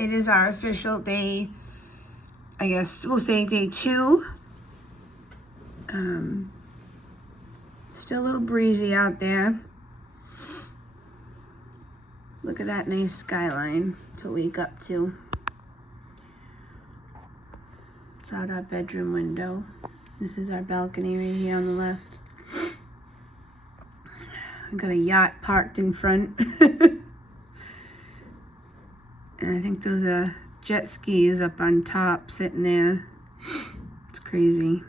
It is our official day, I guess we'll say day 2. Still a little breezy out there. Look at that nice skyline to wake up to. It's out our bedroom window. This is our balcony right here on the left. We've got a yacht parked in front. And I think those are jet skis up on top, sitting there. It's crazy.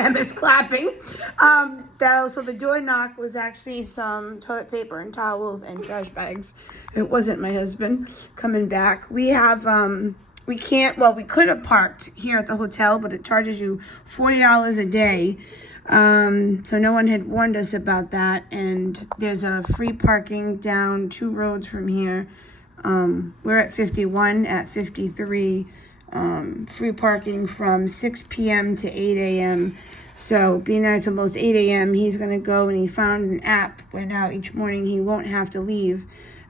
Emma's clapping. So the door knock was actually some toilet paper and towels and trash bags. It wasn't my husband coming back. We have, we could have parked here at the hotel, but it charges you $40 a day. So no one had warned us about that, and there's a free parking down 2 roads from here. We're at 51, at 53, free parking from 6 p.m. to 8 a.m. So being that it's almost 8 a.m., he's going to go, and he found an app where now each morning he won't have to leave,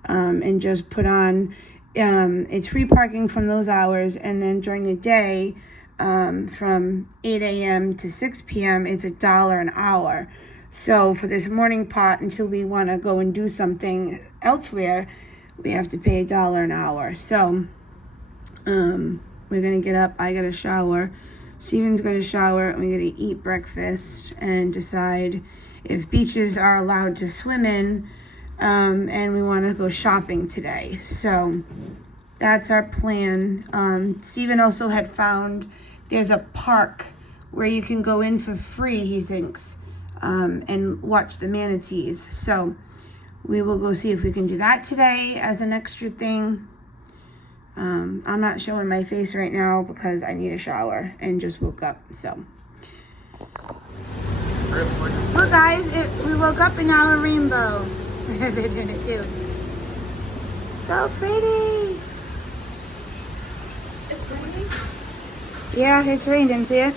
and just put on, it's free parking from those hours, and then during the day, from 8 a.m. to 6 p.m., it's $1 an hour. So for this morning pot, until we want to go and do something elsewhere, we have to pay $1 an hour. So we're going to get up. I got a shower. Steven's got a shower, and we're going to eat breakfast and decide if beaches are allowed to swim in, and we want to go shopping today. So that's our plan. Steven also had found there's a park where you can go in for free, he thinks, and watch the manatees. So we will go see if we can do that today as an extra thing. I'm not showing my face right now because I need a shower and just woke up, so. Well, guys, we woke up in our rainbow. They're doing it too. So pretty. It's raining? Yeah, it's raining, see it?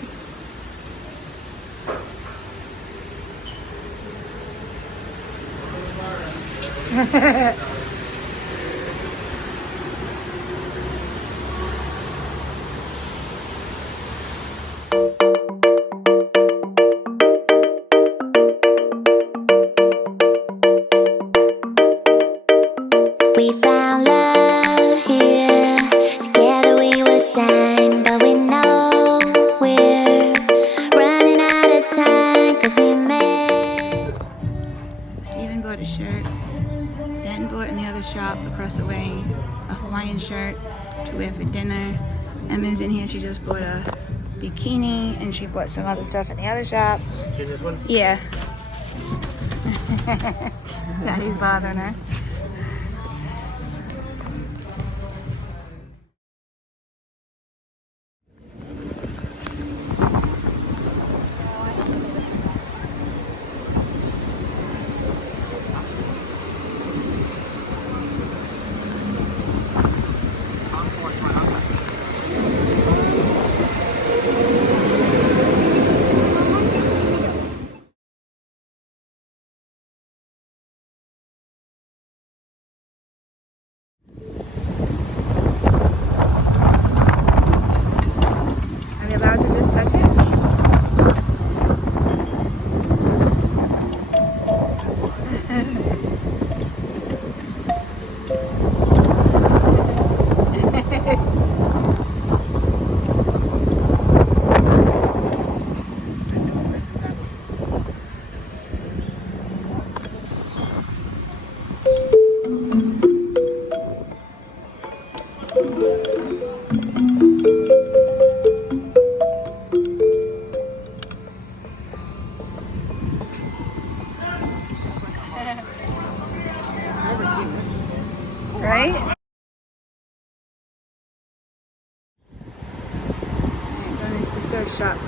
We found love here, together we will shine, but we know we're running out of time, cause we met. So Steven bought a shirt, Ben bought in the other shop across the way a Hawaiian shirt to wear for dinner. Emma's in here, she just bought a bikini, and she bought some other stuff in the other shop. In this one? Yeah. Daddy's bothering her. Are we allowed to just touch it? I've never seen this before. Right? Going into the surf shop.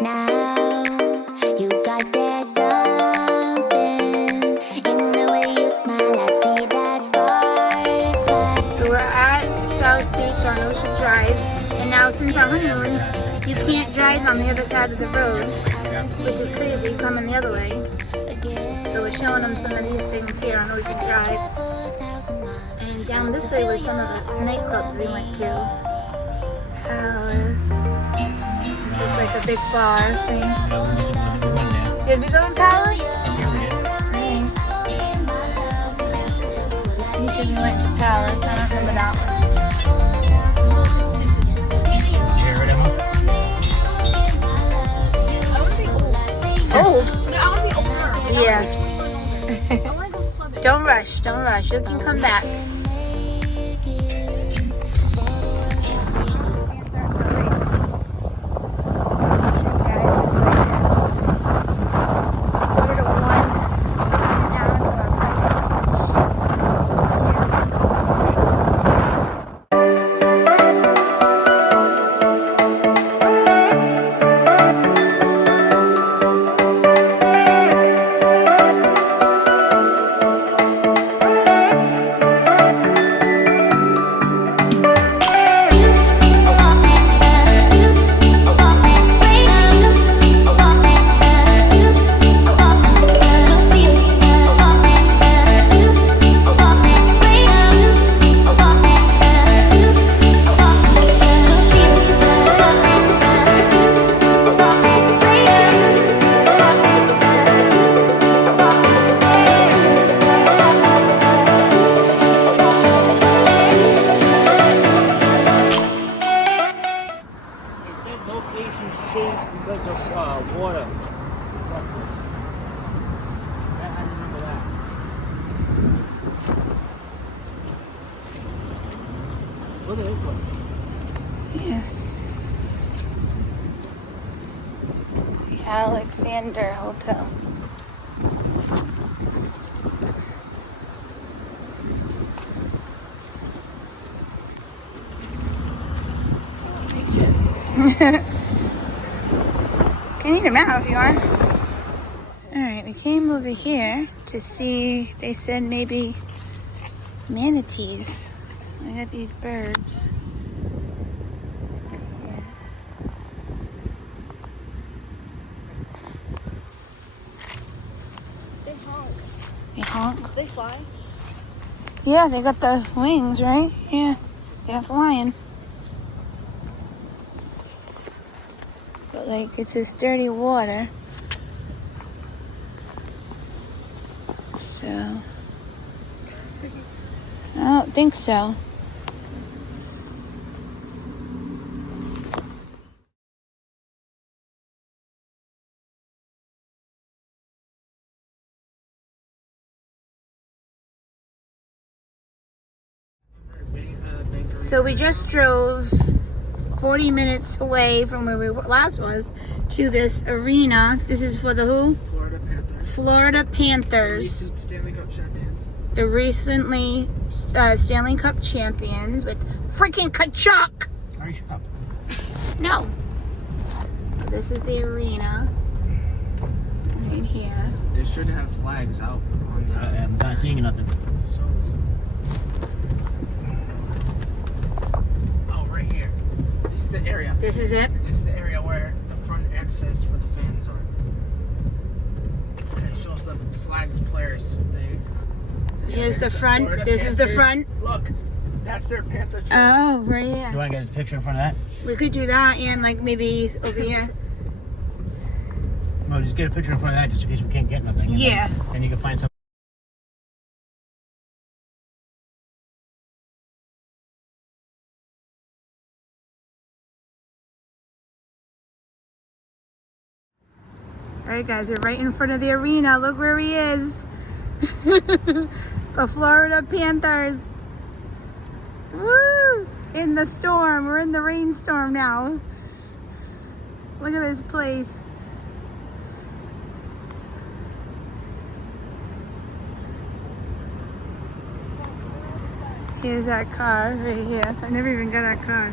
Now you got that something in the way you smile. I see that spark. So we're at South Beach on Ocean Drive, and now since our honeymoon, you can't drive on the other side of the road, which is crazy, coming the other way. So we're showing them some of these things here on Ocean Drive. And down this way was some of the nightclubs we went to. Palace. Just like a big bar thing. Did we go in Palace? You said we went to Palace. I don't remember that one. I want to be old. Old? No, I want to be older. Yeah. I want to go clubbing. Don't rush. Don't rush. You can come back. Locations changed because of water. I remember that. Look at this one. Yeah. The Alexander Hotel. Can eat them out if you want. Alright, we came over here to see, they said maybe manatees. I got these birds. They honk. They honk. They fly. Yeah, they got the wings, right? Yeah, they're flying. But like, it's this dirty water. So, I don't think so. So we just drove 40 minutes away from where we last was to this arena. This is for the who? Florida Panthers. Florida Panthers. Recent Stanley Cup champions. The recently Stanley Cup champions with freaking Kachuk. Hurry up. No. This is the arena. Right here. They should have flags out on the. I'm not seeing nothing. Oh, right here. This is the area. This is it. This is the area where the front access for the fans are. And it shows the flags players. Here's the There's front. Florida This is the Panthers. front. Look. That's their Panther truck. Oh, right You here. want to get a picture in front of that? We could do that and like maybe over here. No, just get a picture in front of that just in case we can't get nothing. And Yeah. Then you can find some. All right, guys, we're right in front of the arena. Look where he is. The Florida Panthers. Woo! In the storm. We're in the rainstorm now. Look at this place. Here's that car right here. I never even got that car.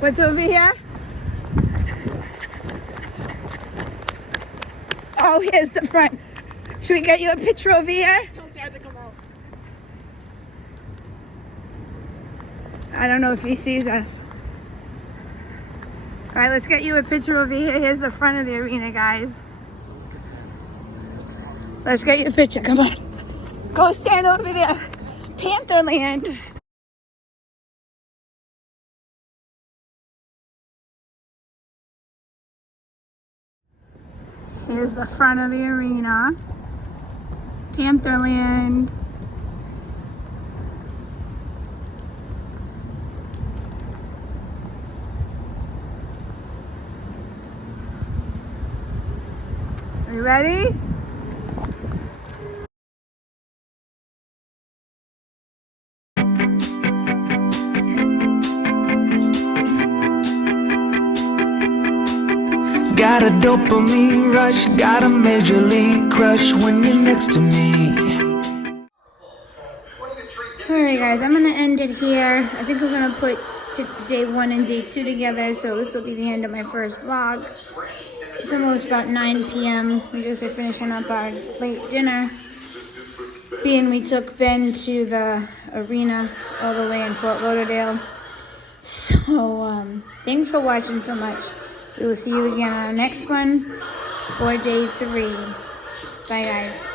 What's over here? Oh, here's the front. Should we get you a picture over here? Tell Dad to come out. I don't know if he sees us. All right, let's get you a picture over here. Here's the front of the arena, guys. Let's get you a picture. Come on. Go stand over there. Pantherland. Here's the front of the arena. Pantherland. Are you ready? Got a dopamine rush, got a major league crush when you're next to me. Alright guys, I'm gonna end it here. I think we're gonna put day 1 and day 2 together, so this will be the end of my first vlog. It's almost about 9 p.m. We just are finishing up our late dinner. Being we took Ben to the arena all the way in Fort Lauderdale. So, thanks for watching so much. We will see you again on our next one for day 3. Bye guys.